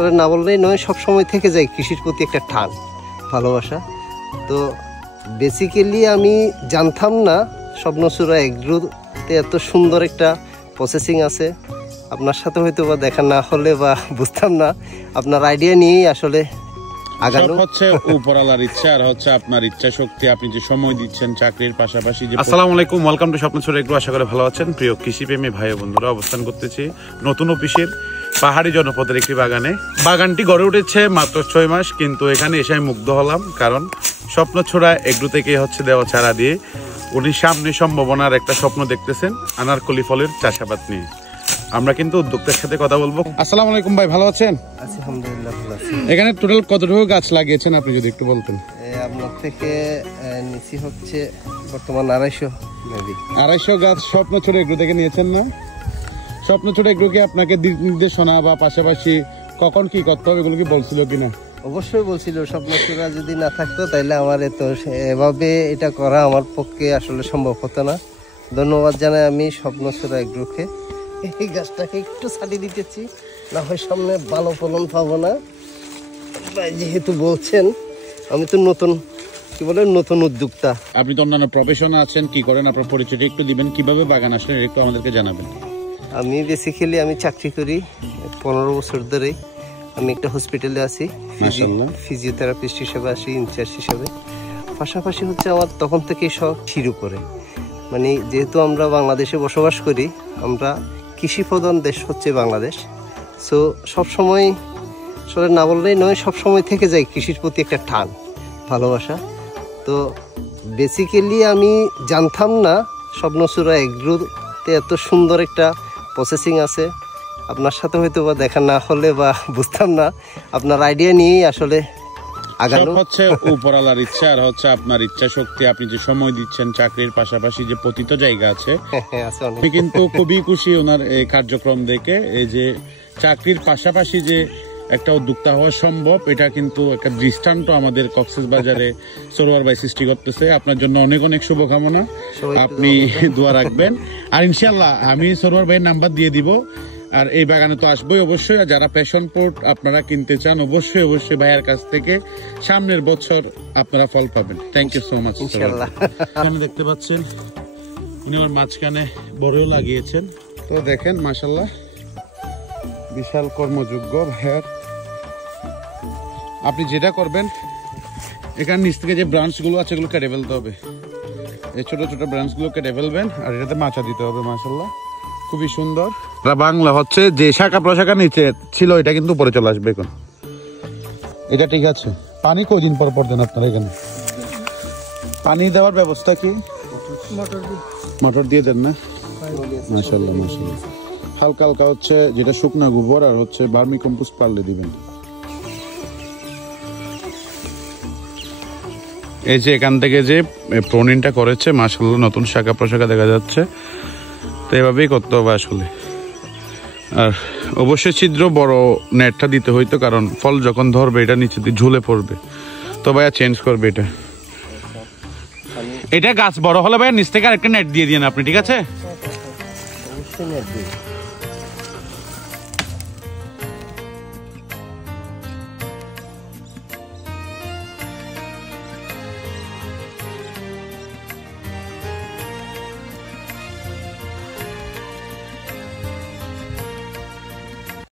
আসলে না বললেই নয়, সবসময় থেকে যায় কৃষির প্রতি একটা টান, ভালোবাসা। তো বেসিক্যালি আমি জানতাম না স্বপ্নচূড়া এগ্রোতে এত সুন্দর একটা প্রসেসিং আছে। আপনার সাথে হয়তো বা দেখা না হলে বা বুঝতাম না, আপনার আইডিয়া নিয়েই আসলে আগানো হচ্ছে উপরওয়ালার ইচ্ছা আর হচ্ছে আপনার ইচ্ছা শক্তি, আপনি যে সময় দিচ্ছেন চাকরির পাশাপাশি। আসসালামু আলাইকুম, ওয়েলকাম টু স্বপ্নচূড়া এগ্রো। আশা করি ভালো আছেন। প্রিয় কৃষিপ্রেমী ভাই ও বন্ধুরা, অবস্থান করতেছি নতুন অফিসের পাহাড়ি জনপদের একটি বাগানে। বাগানটি গড়ে উঠেছে মাত্র 6 মাস, কিন্তু এখানে এসে আমি মুগ্ধ হলাম, কারণ স্বপ্নচূড়া এগ্রো থেকে হচ্ছে দেওয়া চারা দিয়ে উনি সামনে সম্ভাবনার একটা স্বপ্ন দেখতেছেন আনারকলি ফলের চাষাবাদ নিয়ে। আমরা কিন্তু উদ্যোক্তার সাথে কথা বলবো। আসসালামু আলাইকুম ভাই, ভালো আছেন? আলহামদুলিল্লাহ ভালো আছি। এখানে টোটাল কতটুকু গাছ লাগিয়েছেন আপনি যদি একটু বলতেন? আপনার থেকে নিচে হচ্ছে বর্তমান 250 গাছ স্বপ্নচূড়া এগ্রো থেকে নিয়েছেন না? স্বপ্নচূড়া এগ্রো কি আপনাকে দিক নির্দেশনা বা পাশাপাশি কখন কি করতে হবে এগুলো কি বলছিল কিনা? অবশ্যই বলছিল। স্বপ্নচূড়া যদি না থাকতো তাহলে আমার এভাবে এটা করা আমার পক্ষে আসলে সম্ভব হতো না। ধন্যবাদ জানাই আমি স্বপ্নচূড়া এগ্রোকে। এই গাছটাকে একটু ছাড়িয়ে দিতেছি, না হয় সামনে ভালো ফলন পাবো না। যেহেতু বলছেন, আমি তো নতুন নতুন উদ্যোক্তা। আপনি তো অন্যান্য প্রফেশনে আছেন, কি করেন আপনার পরিচয়টা একটু দিবেন, কিভাবে বাগান আসলেন একটু আমাদেরকে জানাবেন। আমি বেসিক্যালি চাকরি করি 15 বছর ধরে। আমি একটা হসপিটালে আছি, ফিজিওথেরাপিস্ট হিসেবে আছি, ইনচার্জ হিসেবে। পাশাপাশি হচ্ছে আমার তখন থেকে সব শুরু করে, মানে যেহেতু আমরা বাংলাদেশে বসবাস করি, আমরা কৃষি প্রধান দেশ হচ্ছে বাংলাদেশ। সো সবসময় আসলে না বললেই নয়, সবসময় থেকে যায় কৃষির প্রতি একটা টান, ভালোবাসা। তো বেসিক্যালি আমি জানতাম না স্বপ্নচূড়া এগ্রোতে এত সুন্দর একটা প্রসেসিং আছে। আপনার সাথে হয়তো বা দেখা না হলে বা বুঝতাম না, আপনার আইডিয়া নিয়েই আসলে আগানো। হচ্ছে উপরওয়ালার ইচ্ছা আর হচ্ছে আপনার ইচ্ছা শক্তি, আপনি যে সময় দিচ্ছেন চাকরির পাশাপাশি যে পতিত জায়গা আছে। আমি কিন্তু খুবই খুশি ওনার এই কার্যক্রম দেখে। এই যে চাকরির পাশাপাশি যে একটা উদ্যোক্তা হওয়া সম্ভব, এটা কিন্তু একটা দৃষ্টান্ত আমাদের কক্সবাজারে সরোয়ার ভাই সৃষ্টি করতেছে। আপনার জন্য অনেক অনেক শুভকামনা, আপনি দোয়া রাখবেন। আর ইনশাল্লাহ আমি সরোয়ার ভাইয়ের নাম্বার দিয়ে দিব। আর এই বাগানে তো আসবোই অবশ্যই। আর যারা প্যাশন ফ্রুট আপনারা কিনতে চান, অবশ্যই অবশ্যই ভাইয়ের কাছ থেকে সামনের বছর আপনারা ফল পাবেন। Thank you so much. আমি দেখতে পাচ্ছেন উনি আমার মাঝখানে বড়ও লাগিয়েছেন। তো দেখেন মাশাল্লাহ বিশাল কর্মযোগ্য ভাইয়ার। আপনি যেটা করবেন, এখানে নিচ থেকে যে ব্রাঞ্চগুলো আছে এগুলো কেটে ফেলতে হবে। এই ছোট ছোট ব্রাঞ্চগুলো কেটে ফেলবেন, আর এটাতে মাচা দিতে হবে। মাশাল্লাহ খুবই সুন্দর। বাংলা হচ্ছে যে শাখা প্রশাখা নিচে ছিল, এটা কিন্তু উপরে চলে আসবে এখন। এটা ঠিক আছে। পানি কয়দিন পর পর দেন আপনারা এখানে? পানি দেওয়ার ব্যবস্থা কি? মোটর দিয়ে দেন না? মাশাল্লাহ মাশাল্লাহ। হালকা হালকা হচ্ছে যেটা শুকনা গোবর আর হচ্ছে ভার্মি কম্পোস্ট পারলে দিবেন। এই যে এখান থেকে যে প্রনিনটা করেছে, মাশাল্লাহ নতুন শাখা প্রশাখা দেখা যাচ্ছে। তো এভাবেই করতে হবে আসলে। আর অবশ্যই ছিদ্র বড় নেটটা দিতে হইতো, কারণ ফল যখন ধরবে এটা নিচে দিয়ে ঝুলে পড়বে। তো ভাইয়া চেঞ্জ করবে এটা। এটা গাছ বড় হলে ভাইয়া নিচ থেকে আরেকটা নেট দিয়ে দিন আপনি, ঠিক আছে? অবশ্যই নেট দিই।